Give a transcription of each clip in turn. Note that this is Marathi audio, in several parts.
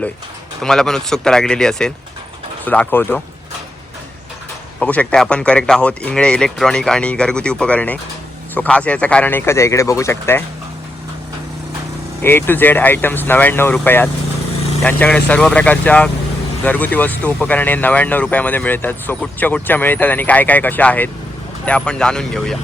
आलोय. तुम्हाला पण उत्सुकता लागलेली असेल तो दाखवतो. बघू शकता आपण करेक्ट आहोत इंगळे इलेक्ट्रॉनिक आणि घरगुती उपकरणे. सो खास याचं कारण एकच आहे इकडे बघू शकताय. ए टू झेड आयटम्स नव्याण्णव रुपयात. त्यांच्याकडे सर्व प्रकारच्या घरगुती वस्तू उपकरणे नव्याण्णव रुपयामध्ये मिळतात. सो कुठच्या कुठच्या मिळतात आणि काय काय कशा आहेत ते आपण जाणून घेऊया.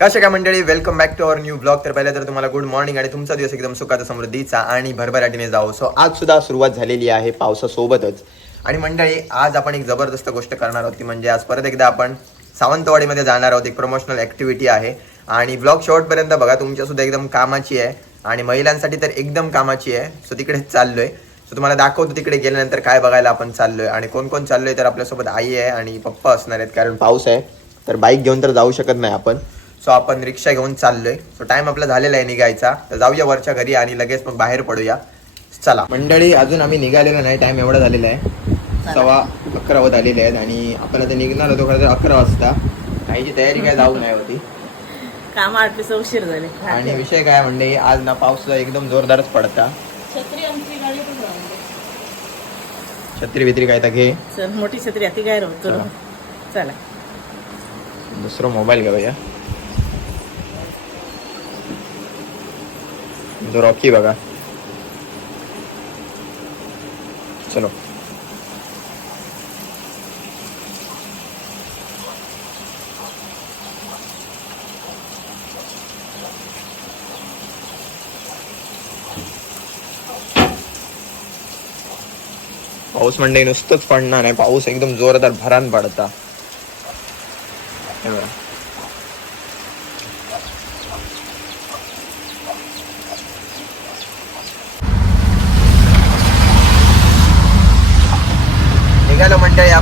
कशा काय मंडळी welcome back to our new blog तर पहिल्या तर तुम्हाला गुड मॉर्निंग आणि तुमचा दिवस एकदम सुखाचा समृद्धीचा आणि भरभराटीने जाऊ सो आज सुद्धा सुरुवात झालेली आहे पावसासोबतच. आणि मंडळी आज आपण एक जबरदस्त गोष्ट करणार आहोत ती म्हणजे आज परत एकदा आपण सावंतवाडीमध्ये जाणार आहोत. एक प्रमोशनल ऍक्टिव्हिटी आहे. आणि ब्लॉग शेवटपर्यंत बघा तुमच्या सुद्धा एकदम कामाची आहे. आणि महिलांसाठी तर एकदम कामाची आहे. सो तिकडेच चाललोय. सो तुम्हाला दाखवतो तिकडे गेल्यानंतर काय बघायला आपण चाललोय. आणि कोण कोण चाललोय तर आपल्यासोबत आई आहे आणि पप्पा असणार आहेत कारण पाऊस आहे. तर बाईक घेऊन तर जाऊ शकत नाही आपण. सो आपण रिक्षा घेऊन चाललोय. सो टाइम आपला झालेला आहे निघायचा. तर जाऊया वरच्या घरी आणि लगेच मग बाहेर पडूया. चला. मंडळी अजून आम्ही निघालेलो नाही. टाइम एवढा झालेला आहे. सव्वा अकरा होत आलेले आहेत आणि आपण आता निघणार होतो खरं तर अकरा वाजता. काहीची तयारी काय जाऊ नाही होती. काम आठवीस उशीर झाले. आणि विषय काय म्हणजे आज ना पाऊस एकदम जोरदारच पडता. छत्री बित्री काय तर घे. मोठी छत्री आहे ती काय राहू तुला चला. दुसरं मोबाईल घेऊया. जो रॉकी बघा चलो। पाऊस म्हणजे नुसतंच पडणार नाही पाऊस एकदम जोरदार भरान पडता।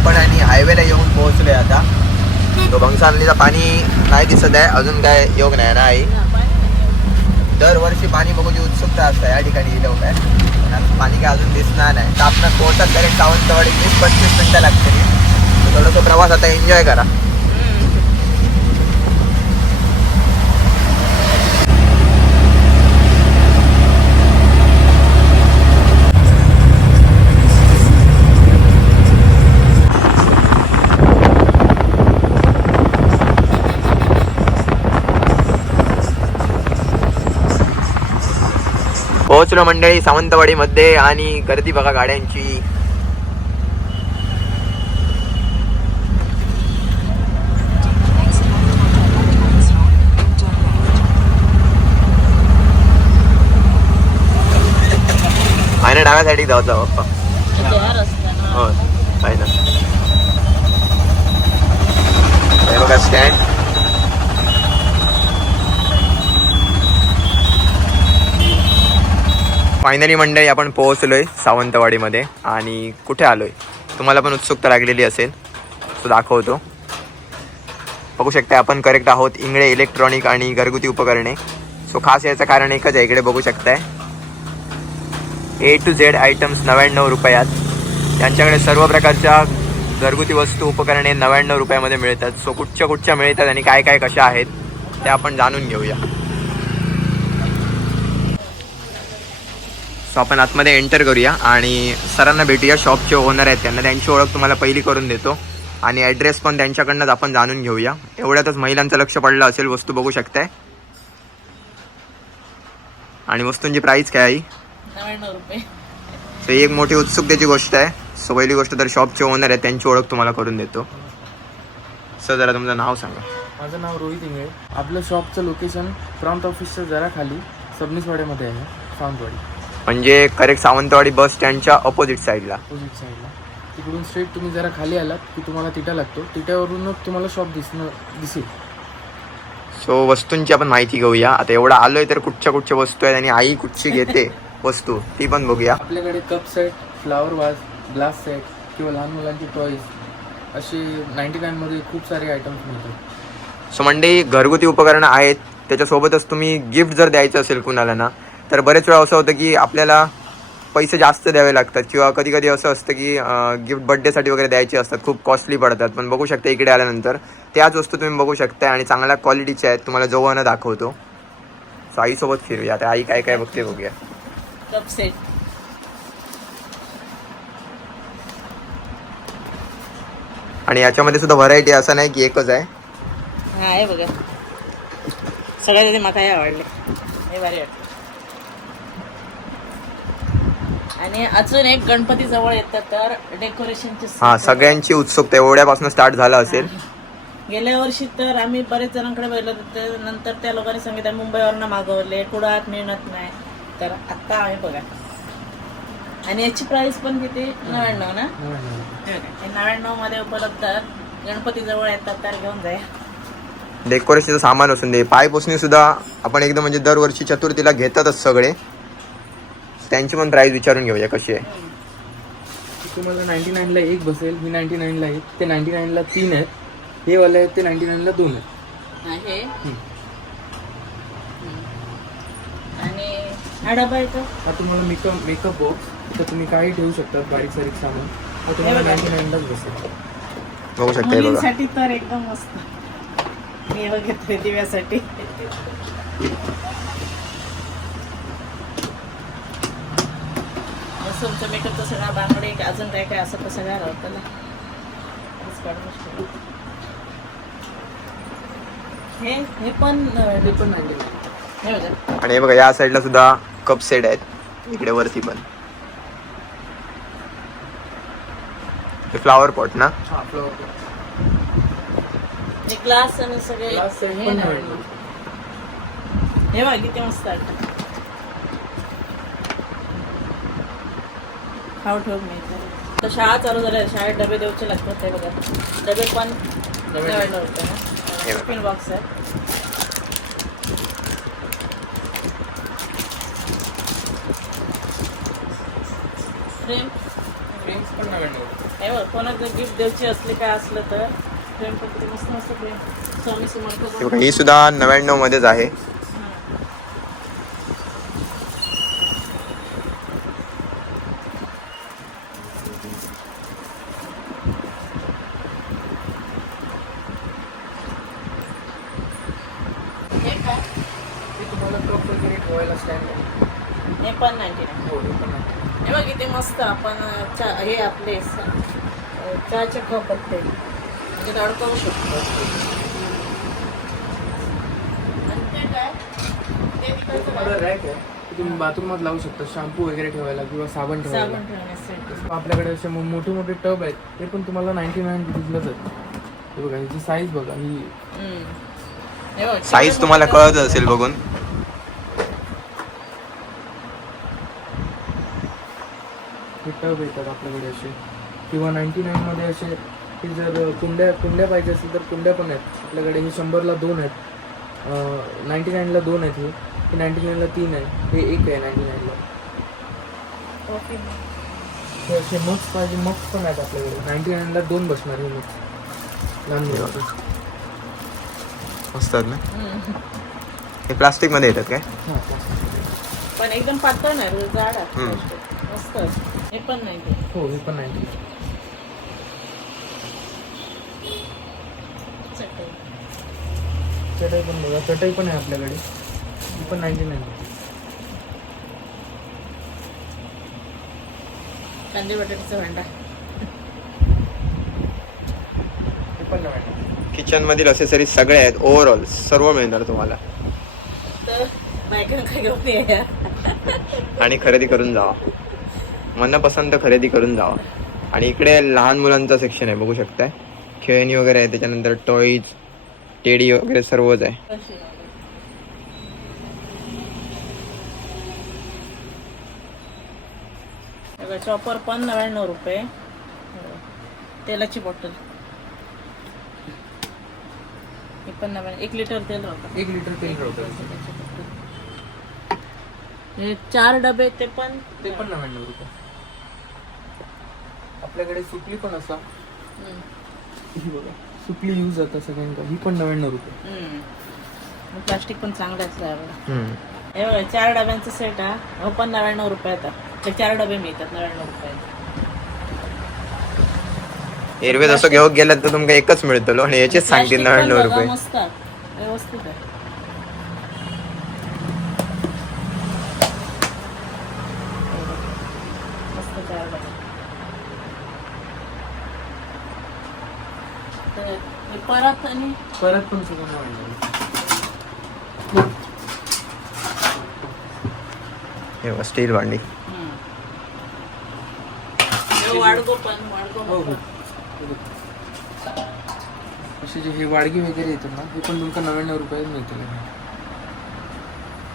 आपण आणि हायवेला येऊन पोहोचले आता. तो भंगसानलीचा पाणी नाही दिसत आहे अजून काय योग नाही ना आई. दरवर्षी पाणी बघूची उत्सुकता असते या ठिकाणी लोक काय पाणी काय अजून दिसणार नाही. तर आपण पोहोचत करेक्ट सावंतवाडी वीस पंचवीस मिनटं लागते थोडंसं प्रवास आता एन्जॉय करा. पोहोचलो मंडळी सावंतवाडी मध्ये आणि गर्दी बघा गाड्यांची. आहे ना डाव्या साईडला जायचा पप्पा. त्या रस्त्यानं हो आहे ना. बघा स्टँड. फायनली मंडळी आपण पोहोचलोय सावंतवाडीमध्ये आणि कुठे आलोय? तुम्हाला पण उत्सुकता लागलेली असेल तो दाखवतो. बघू शकता आपण करेक्ट आहोत इंगळे इलेक्ट्रॉनिक आणि घरगुती उपकरणे. सो खास याचं कारण एकच आहे इकडे बघू शकताय. ए टू झेड आयटम्स नव्याण्णव रुपयात. त्यांच्याकडे सर्व प्रकारच्या घरगुती वस्तू उपकरणे नव्याण्णव रुपयामध्ये मिळतात. सो कुठच्या कुठच्या मिळतात आणि काय काय कशा आहेत ते आपण जाणून घेऊया. सो आपण आतमध्ये एंटर करूया. आणि सरांना भेटूया शॉपचे ओनर आहेत त्यांना. त्यांची ओळख तुम्हाला पहिली करून देतो. आणि ॲड्रेस पण त्यांच्याकडनंच आपण जाणून घेऊया. एवढ्यातच महिलांचं लक्ष पडलं असेल वस्तू बघू शकताय. आणि वस्तूंची प्राईस काय आहे? रुपये. सो ही एक मोठी उत्सुकतेची गोष्ट आहे. सो पहिली गोष्ट तर शॉपचे ओनर आहेत त्यांची ओळख तुम्हाला करून देतो. सर जरा तुमचं नाव सांगा. माझं नाव रोहित इंगळे. आपलं शॉपचं लोकेशन फ्रंट ऑफिसच्या जरा खाली सबनीसवाड्यामध्ये आहे सावंतवाडी. म्हणजे करेक्ट सावंतवाडी बस स्टँडच्या ऑपोजिट साईडला अपोजिट साईडला तिकडून स्ट्रेट तुम्ही जरा खाली आलात की तुम्हाला तिटा लागतो. तिट्यावरूनच तुम्हाला शॉप दिसणं दिसेल. सो वस्तूंची आपण माहिती घेऊया. आता एवढा आलोय तर कुठच्या कुठच्या वस्तू आहेत आणि आई कुठची घेते वस्तू ती पण बघूया. आपल्याकडे cup set flower vase glass set किंवा लहान मुलांचे टॉईज असे नाईन्टी नाईनमध्ये खूप सारे आयटम्स मिळतात. सो मंडळी घरगुती उपकरणं आहेत. त्याच्यासोबतच तुम्ही गिफ्ट जर द्यायचं असेल कुणाला ना तर बरेच वेळा असं होतं की आपल्याला पैसे जास्त द्यावे लागतात किंवा कधी कधी असं असतं की गिफ्ट बड्डेसाठी वगैरे द्यायचे असतात. खूप कॉस्टली पडतात. पण बघू शकता इकडे आल्यानंतर. त्याच वस्तू तुम्ही बघू शकता आणि चांगल्या क्वालिटीच्या आहेत. तुम्हाला जवळनं दाखवतो. So आईसोबत फिरूया आता आई काय काय बघते बघूया. कप सेट आणि याच्यामध्ये सुद्धा व्हरायटी असं नाही की एकच आहे. हा आहे बघा. हे आवडले. हे भारी वाटलं. आणि अजून एक गणपती जवळ येतात तर डेकोरेशनचे हा सगळ्यांची उत्सुकता एवढ्यापासून स्टार्ट झाला असेल. गेल्या वर्षी तर आम्ही बरेच जणांकडे बघितलं तर नंतर त्या लोकांनी सांगितलं मुंबईवरनं मागवले कुडात मिळत नाही. तर आत्ता आहे बघा. आणि याची प्राइस पण किती? नव्याण्णव ना? हे नव्याण्णवमध्ये उपलब्ध गणपती जवळ येतात तर घेऊन जाय डेकोरेशनचं सामान असून दे. पायपुसणी सुद्धा आपण एकदम म्हणजे दरवर्षी चतुर्थीला घेतातच सगळे. त्यांची पण प्राइस विचारून घेऊया कशी आहे? तुम्हाला नाईन्टी नाईनला एक बसेल ही नाईन्टी नाईनला एक ते नाईन्टी नाईनला तीन आहेत हे वाले आहेत ते नाईन्टी नाईनला दोन आहेत. आहे आणि हा डबा हा तुम्हाला मेकअप मेकअप बॉक्स तर तुम्ही काही ठेवू शकता बारीक सारीक सामान. हा हे तुम्हाला बघा. नाईन्टी नाईनलाच बसेल. बघू शकता हे बघा. मुलींसाठी तर एकदम मस्त. मी घेतले दिव्यासाठी. तुमचं मेकअपचा सगळा बांगडे अजून काय काय असं तर सगळं राहतं ठेवू. हे हे पण हे बघा. आणि हे बघा या साईडला सुद्धा कप सेट आहेत. इकडे वरती पण. हे फ्लावर पॉट ना? फ्लॉवर ग्लास आणि सगळे हे ना. हे बघा किती मस्त वाटतं खाऊ ठेव मी. तर शाळा चालू झाल्या शाळेत डबे देऊचे लागतात ते बघा. डबे पण नव्याण्णव रुपये हे. ना बघा. टिफिन बॉक्स आहे. फ्रेम फ्रेम्स पण नव्याण्णव हे बघ कोणाचं गिफ्ट द्यायची असले काय असलं तर. फ्रेम पण किती मस्त मस्त फ्रेम स्वामी समर्थ. ही सुद्धा नव्याण्णव मध्येच आहे हे काय ते तुम्हाला कप वगैरे ठेवायला स्टँड हे पण नाईन्टी नाईन हो हे पण आहे हे बघ किती मस्त आपण चा हे आपले स- अं, चहाचे कप आहेत ते. म्हणजे ते अडकवू शकतो. आणि ते काय? ते तिकडचं तुम्हाला काय? रॅक आहे. ते तुम्ही बाथरूमात लावू शकता. शॅम्पू वगैरे ठेवायला किंवा साबण ठेवायला. साबण ठेवण्यासाठी. आपल्याकडे असे मो- मोठे मोठे टब आहेत. ते पण तुम्हाला नाईन्टी नाईन रुपीजलाच आहेत. हे बघा ह्याची साईज बघा ही हम्म. हे साईज तुम्हाला कळत असेल बघून. हे टब येतात आपल्याकडे असे. किंवा नाईन्टी नाईनमध्ये असे की जर कुंड्या कुंड्या पाहिजे असेल तर कुंड्या पण आहेत. आपल्याकडे हे शंभरला दोन आहेत. नाईन्टी नाईनला दोन आहेत हे. हे नाईन्टी नाईनला तीन आहे. हे एक आहे नाईन्टी नाईनला ओके. हे असे मग्स पाहिजे मग्स पण आहेत आपल्याकडे. नाईन्टी नाईनला दोन बसणार हे मग्स लहान मुलाचे. मस्त आहेत ना. हे प्लास्टिकमध्ये येतात काय पण एकदम पातळ नाही जाड आहे. मस्त. हे पण नाही. हो हे पण चटई. चटई पण बघा चटई पण आहे आपल्याकडे ही पण नाईन्टी नाईन कांदे बटाट्याचा भांडा हे पण नव्याण्णव किचन मधील असेसरीज सगळे आहेत. ओव्हरऑल सर्व मिळणार तुम्हाला. आणि खरेदी करून जावा. मनपसंत खरेदी करून जावा. आणि इकडे लहान मुलांचा सेक्शन आहे बघू शकताय. खेळणी वगैरे आहे त्याच्यानंतर टॉईज टेडी वगैरे सर्वच आहे. चॉपर पण नव्याण्णव रुपये. तेलाची बॉटल हे पण नव्याण्णव एक लिटर तेल राहतं. एक लिटर तेल राहतं. हे चार डबे ते पण ते पण नव्याण्णव रुपये. आपल्याकडे सुपली पण असा. हम्म. ही बघा सुपली यूज जातात सगळ्यांका ही पण नव्याण्णव रुपये. हम्म. प्लास्टिक पण चांगलं. हे बघा चार डब्यांचं सेट हा. हो पण नव्याण्णव रुपयात आहे. ते चार डबे मिळतात नव्याण्णव रुपयात एरवे जसं घेऊ गेलं तर तुमका एकच मिळतलो आणि याचेच सांगते नव्याण्णव रुपये स्टील भांडी. वाढतो पण वाढतो असे जे हे वाडगे वगैरे येतात ना हे पण तुमका नव्याण्णव रुपयात मिळतील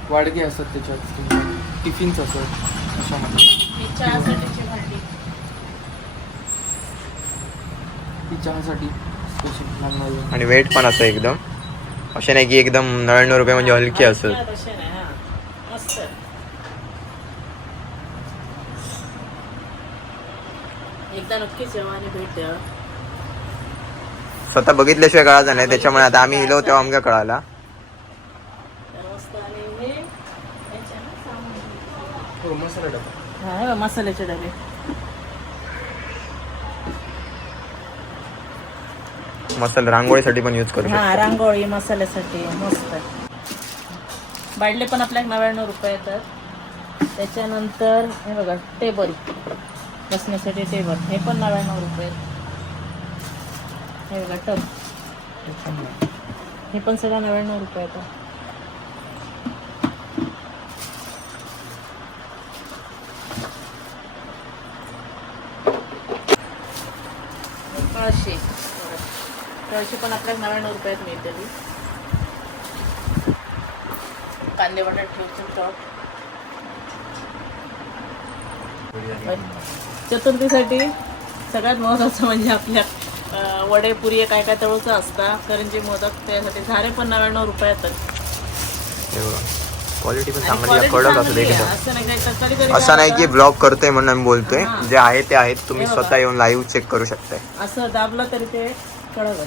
वाडगे असतात त्याच्यात टिफिन्स असतात अशामध्ये. ही चहासाठीची भांडी. ही चहासाठी स्पेशल लागणारी आणि वेट पण असं एकदम असे नाही की एकदम नव्याण्णव रुपये म्हणजे हलकी असत हलक्या तशा नाही, हा. मस्त एकदा नक्कीच जेव्हा आणि भेट द्या. स्वतः बघितल्याशिवाय कळायचं नाही त्याच्यामुळे आता आम्ही इलो तेव्हा आमका कळाला हे. हो हा, हे मसाल्याचे डबे. मसाला रांगोळीसाठी पण यूज करू शकतो. हा रांगोळी मसाल्यासाठी मस्त. बाडले पण आपल्या नव्याण्णव रुपये येतात. त्याच्यानंतर हे बघा टेबल. बसण्यासाठी टेबल हे पण नव्याण्णव रुपये. हे बघा टब. हे पण सगळं नव्याण्णव रुपये येतात कळशी. कळशी पण आपल्याला नव्याण्णव रुपयात मिळते ती. कांदे बटाट ठेवून टॉप चतुर्थीसाठी सगळ्यात महत्वाचं म्हणजे आपल्या वडे पुरी काय काय तळूचं असतं. करंजी मोदक त्यासाठी झारे पण नव्याण्णव रुपये येतात क्वालिटी पण आणि चांगली आहे quality कडक असं. एकदम. नाही की ब्लॉग करतोय म्हणून आम्ही बोलतोय. जे आहे ते आहेत. तुम्ही. स्वतः येऊन लाईव्ह चेक करू शकताय. असं दाबलं तरी ते झालं.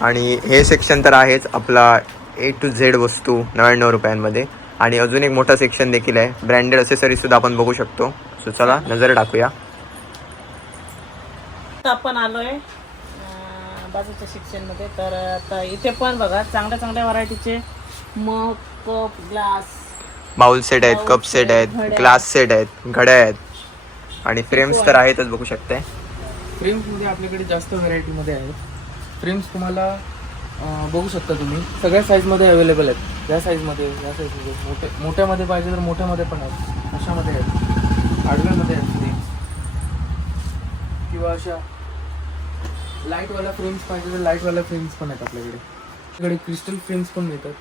आणि हे सेक्शन तर आहेच आपला ए टू झेड वस्तू नव्याण्णव रुपयांमध्ये. आणि अजून एक मोठा सेक्शन देखील आहे. ब्रँडेड असेसरी सुद्धा आपण बघू शकतो. सो चला नजर टाकूया. आपण आलोय बाजूच्या सेक्शनमध्ये. तर आता इथे पण बघा चांगल्या चांगल्या व्हरायटीचे mug cup glass bowl set आहेत कप सेट आहेत. ग्लास सेट आहेत घड्या आहेत. आणि फ्रेम्स तर आहेतच बघू शकताय फ्रेम्समध्ये आपल्याकडे जास्त व्हेरायटीमध्ये आहेत. फ्रेम्स तुम्हाला बघू शकता तुम्ही. सगळ्या साईजमध्ये अवेलेबल आहेत. या साईजमध्ये या साईजमध्ये मोठे मोठ्यामध्ये पाहिजे तर मोठ्यामध्ये पण आहेत. अशामध्ये आहेत. हार्डवेअरमध्ये आहेत फ्रेम्स किंवा अशा लाईटवाल्या फ्रेम्स पाहिजे तर लाईटवाल्या फ्रेम्स पण आहेत आपल्याकडे. आपल्याकडे क्रिस्टल फ्रेम्स पण मिळतात.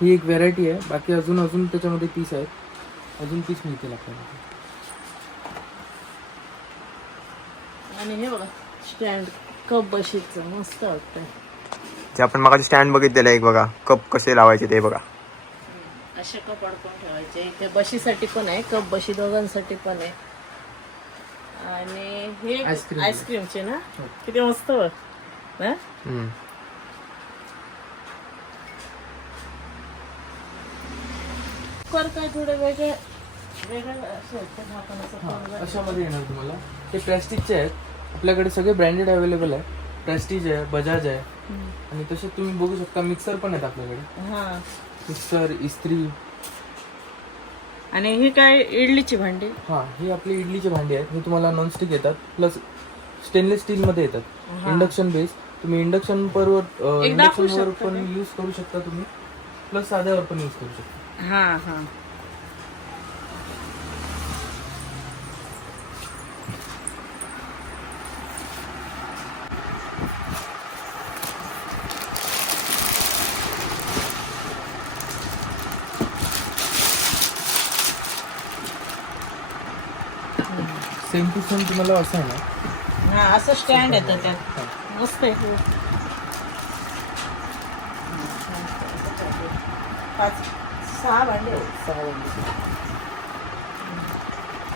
ही एक व्हेरायटी आहे. बाकी अजून अजून त्याच्यामध्ये पीस आहेत. अजून पीस मिळतील आपल्याला. आणि हे बघा स्टँड कप बशीचं. मस्त वाटतं जे आपण मग स्टँड बघितलेलं आहे एक बघा. कप कसे लावायचे ते बघा. असे कप अडकून ठेवायचे. इथे बशीसाठी पण आहे कप बशी दोघांसाठी पण आहे. आणि हे आईस्क्रीम. आईस्क्रीमचे ना? किती मस्त बघ. ना हम्म. कर काय थोडे वेगळे वेगळे असे करून अशामध्ये येणार तुम्हाला? ते प्लॅस्टिकचे आहेत. आपल्याकडे सगळे ब्रँडेड अवेलेबल आहे प्रेस्टिज आहे बजाज आहे. आणि तसे तुम्ही बघू शकता मिक्सर पण आहेत आपल्याकडे. हा. मिक्सर इस्त्री. आणि ही काय इडलीची भांडी? हां ही आपली इडलीची भांडी आहेत. हे तुम्हाला नॉनस्टिक येतात. प्लस स्टेनलेस स्टीलमध्ये येतात. इंडक्शन बेस तुम्ही इंडक्शन वर एक दाखवू इंडक्शन वर शकता पण यूज करू शकता तुम्ही. प्लस साध्यावर पण यूज करू शकता. हा हा. सेम टू सेम तुम्हाला असं आहे ना? हा असं स्टँड येतं त्यात मस्त आहे. पाच सहा भांडे. आहेत. सहा भांडी.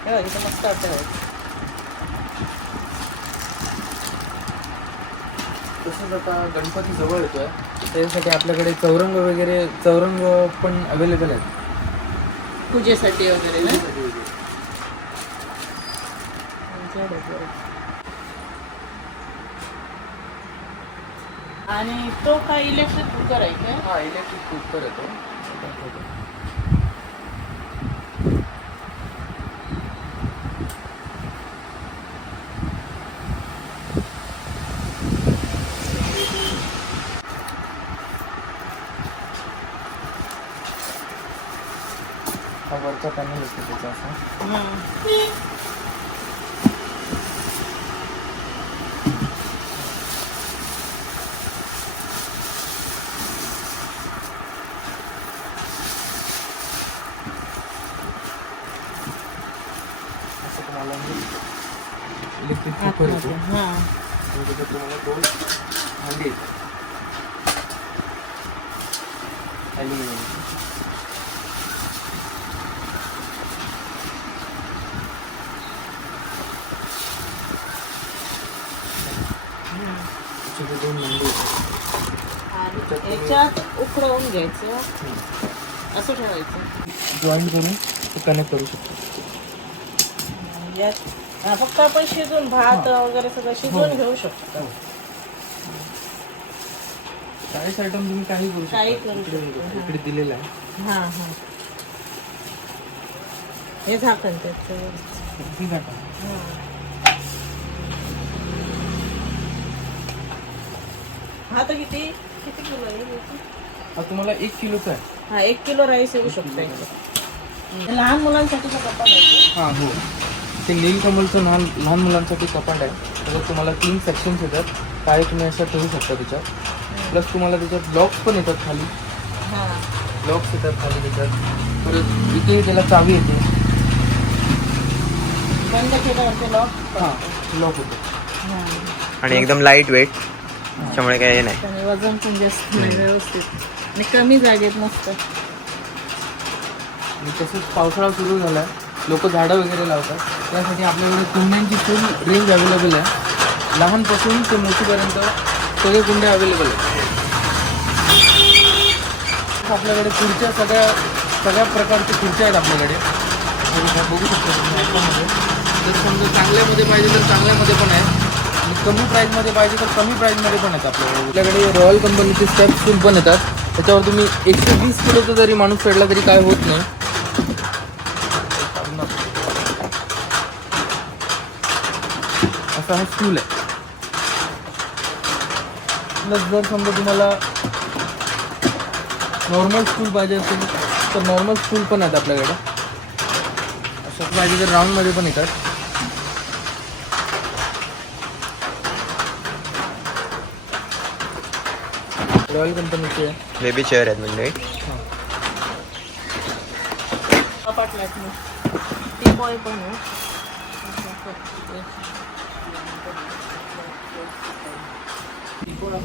हे बघ, इथं मस्त. तसंच आता गणपती जवळ येतोय. त्याच्यासाठी आपल्याकडे चौरंग वगैरे चौरंग पण अवेलेबल आहेत. पूजेसाठी वगैरे ना? करायचं डेकोरेट आणि तो काय इलेक्ट्रिक कुकर आहे का? हा इलेक्ट्रिक कुकर आहे तो. वरचा पॅनल असतो त्याचा. असा तुम्हाला इलेक्ट्रिक कुकर येतो. आतमध्ये. आणि त्याच्यात तुम्हाला दोन भांडी येतात ॲल्युमिनियमची दोन भांडी येतात याच्यात उकडवून घ्यायचं. असं ठेवायचं. जॉईंट करून ते कनेक्ट करू शकतो. यात हा, फक्त आपण शिजून भात वगैरे सगळं शिजवून घेऊ शकतो. चाळीस आयटम तुम्ही काही करू शकता. काही करू इकडे शकतो, इकडे दिलेलं आहे. हा हा. हे झाकण त्याचं. ठीक आहे हा. तर किती किती किलो आहे? हा? तुम्हाला एक किलोचा आहे. हा एक किलो राईस येऊ शकतो. हे लहान आहे तो. हां हो. ते नीलकमलचं लहान लहान मुलांसाठी कपाट आहे. त्याच्यात तुम्हाला तीन सेक्शन्स येतात. काय तुम्ही असं ठेवू शकता त्याच्यात. प्लस तुम्हाला त्याच्यात ब्लॉक्स पण येतात खाली. हा ब्लॉक्स येतात खाली त्याच्यात. परत इथे त्याला चावी येते. बंद केल्यावरती लॉक हां लॉक होतं. आणि एकदम लाइट वेट त्याच्यामुळे काही हे नाही. वजन पण जास्त नाही व्यवस्थित. आणि कमी जागेत मस्त. तसंच पावसाळा सुरू झाला आहे लोक झाडं वगैरे लावतात. त्यासाठी आपल्याकडे कुंड्यांची फुल रेंज अवेलेबल आहे. लहानपासून ते मोठीपर्यंत सगळे कुंडे अवेलेबल आहेत. आपल्याकडे खुर्च्या सगळ्या सगळ्या प्रकारच्या खुर्च्या आहेत आपल्याकडे. बघू शकतो शकता तुम्ही जर समजा चांगल्यामध्ये पाहिजे तर चांगल्यामध्ये पण आहे. आणि कमी प्राईजमध्ये पाहिजे तर कमी प्राईजमध्ये पण आहेत आपल्याकडे. आपल्याकडे रॉयल कंपनीचे स्टेप स्टूल पण येतात. त्याच्यावर तुम्ही एकशे वीस किलोचा जरी माणूस फेडला तरी काय होत नाही. असा हा स्टूल आहे. प्लस जर समजा तुम्हाला नॉर्मल स्टूल पाहिजे असेल तर नॉर्मल स्टूल पण आहेत आपल्याकडे. असं पाहिजे तर राऊंडमध्ये पण येतात. रॉयल कंपनीचे बेबी चेअर आहेत मंडळी कपाट लाटणे टी बॉय पण आहे.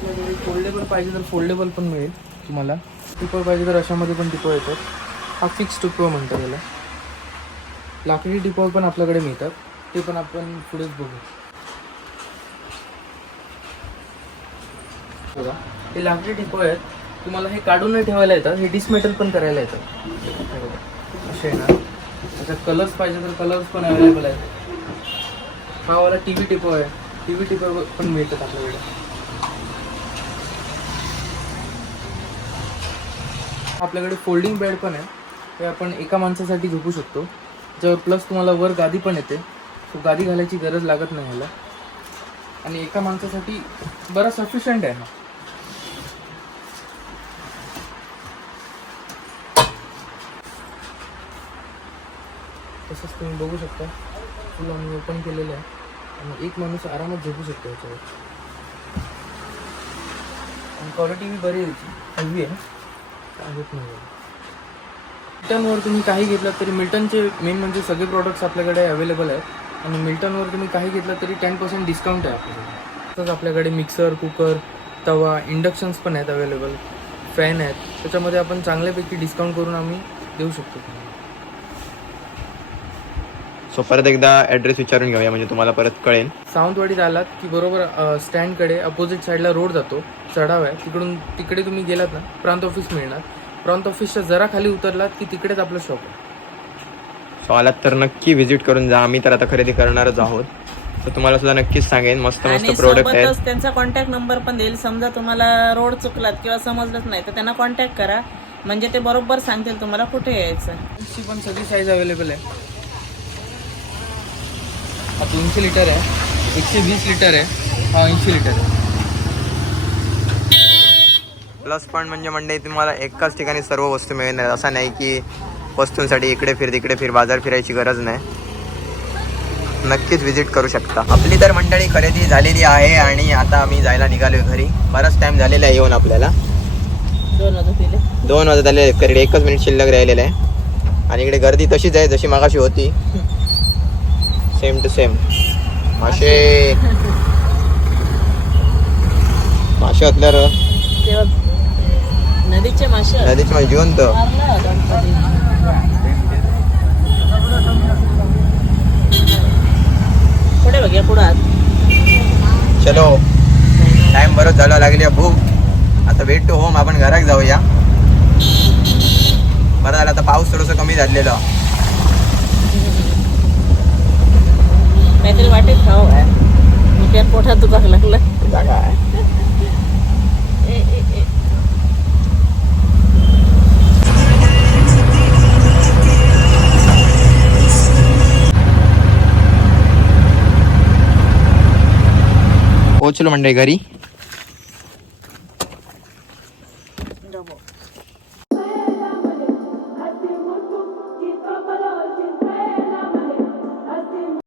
आपल्याकडे फोल्डेबल पाहिजे तर फोल्डेबल पण मिळेल तुम्हाला. टिपो पाहिजे तर अशामध्ये पण टिपो येतात. हा फिक्स टिपो म्हणतात याला लाकडी टिपो पण आपल्याकडे मिळतात. ते पण आपण पुढेच बघू. बघा हे लाकडी टिपो आहेत. तुम्हाला हे काढून ठेवायला येतात हे डिसमेटल पण करायला येतात. असे येणार त्याच्यात कलर्स पाहिजे तर कलर्स पण अवेलेबल आहेत. हा वाला टी व्ही टिपो आहे. टी व्ही टिपो पण मिळतात आपल्याकडे. आपल्याकडे फोल्डिंग बेड पण आहे. ते आपण एका माणसासाठी झोपू शकतो. ज्यावर प्लस तुम्हाला वर गादी पण येते. सो गादी घालायची गरज लागत नाही ह्याला. आणि एका माणसासाठी बरा सफिशियंट आहे हा. तसंच तुम्ही बघू शकता. फुल आम्ही ओपन केलेलं आहे. आणि एक माणूस आरामात झोपू शकतो याच्यावर. आणि क्वालिटी बी बरी आहे याची. हवी आहे. काय नाही मिल्टनवर तुम्ही काही घेतलं तरी मिल्टनचे मेन म्हणजे सगळे प्रॉडक्ट्स आपल्याकडे अवेलेबल आहेत. आणि मिल्टनवर तुम्ही काही घेतलं तरी टेन पर्सेंट डिस्काउंट आहे आपल्याकडे. तसंच आपल्याकडे मिक्सर कुकर तवा इंडक्शन्स पण आहेत अवेलेबल फॅन आहेत. त्याच्यामध्ये आपण चांगल्यापैकी डिस्काउंट करून आम्ही देऊ शकतो सो परत एकदा ॲड्रेस विचारून घेऊया म्हणजे तुम्हाला परत कळेल. सावंतवाडीत आलात की बरोबर स्टँडकडे अपोजिट साईडला रोड जातो चढाव आहे. तिकडून तिकडे तुम्ही गेलात ना प्रांत ऑफिस मिळणार. प्रांत ऑफिसच्या जरा खाली उतरलात की तिकडेच आपलं शॉप आहे. सो आलात तर नक्की व्हिजिट करून जा. आम्ही तर आता खरेदी करणारच आहोत. तर तुम्हाला सुद्धा नक्कीच सांगेन. मस्त आणि मस्त प्रोडक्ट आहेत. सोबतच त्यांचा कॉन्टॅक्ट नंबर पण देईल. समजा तुम्हाला रोड चुकलात किंवा समजलंच नाही तर त्यांना कॉन्टॅक्ट करा. म्हणजे ते बरोबर सांगतील तुम्हाला कुठे यायचं. ची पण सगळी साईज अवेलेबल आहे. हा दोनशे लिटर आहे. एकशे वीस लिटर आहे. हा ऐंशी लिटर आहे. प्लस पॉईंट म्हणजे मंडळी तुम्हाला एकाच ठिकाणी सर्व वस्तू मिळणार. असं नाही की वस्तूंसाठी इकडे फिर तिकडे फिर बाजार फिरायची गरज नाही. नक्कीच विजिट करू शकता. आपली तर मंडळी खरेदी झालेली आहे आणि आता आम्ही जायला निघालोय घरी. बराच टाइम झालेला आहे येऊन आपल्याला. दोन वाजता दोन वाजत आले एकच मिनिट शिल्लक राहिलेलं आहे. आणि इकडे गर्दी तशीच आहे जशी मागाशी होती. सेम टू सेम मासे मासे असल्या नदीचे मासे नदीची माझी जिवंत. पुढे पुढं. चलो. टाइम बरोच झाला लागली आहे भूक. आता वेट टू होम आपण घरात जाऊया. बरं झालं आता पाऊस थोडस कमी झालेलं. काहीतरी वाटेत खाऊ आहे मग त्या पोटात दुखाक लागलं। जागा आहे ए, ए, ए. पोचलो मंडळी घरी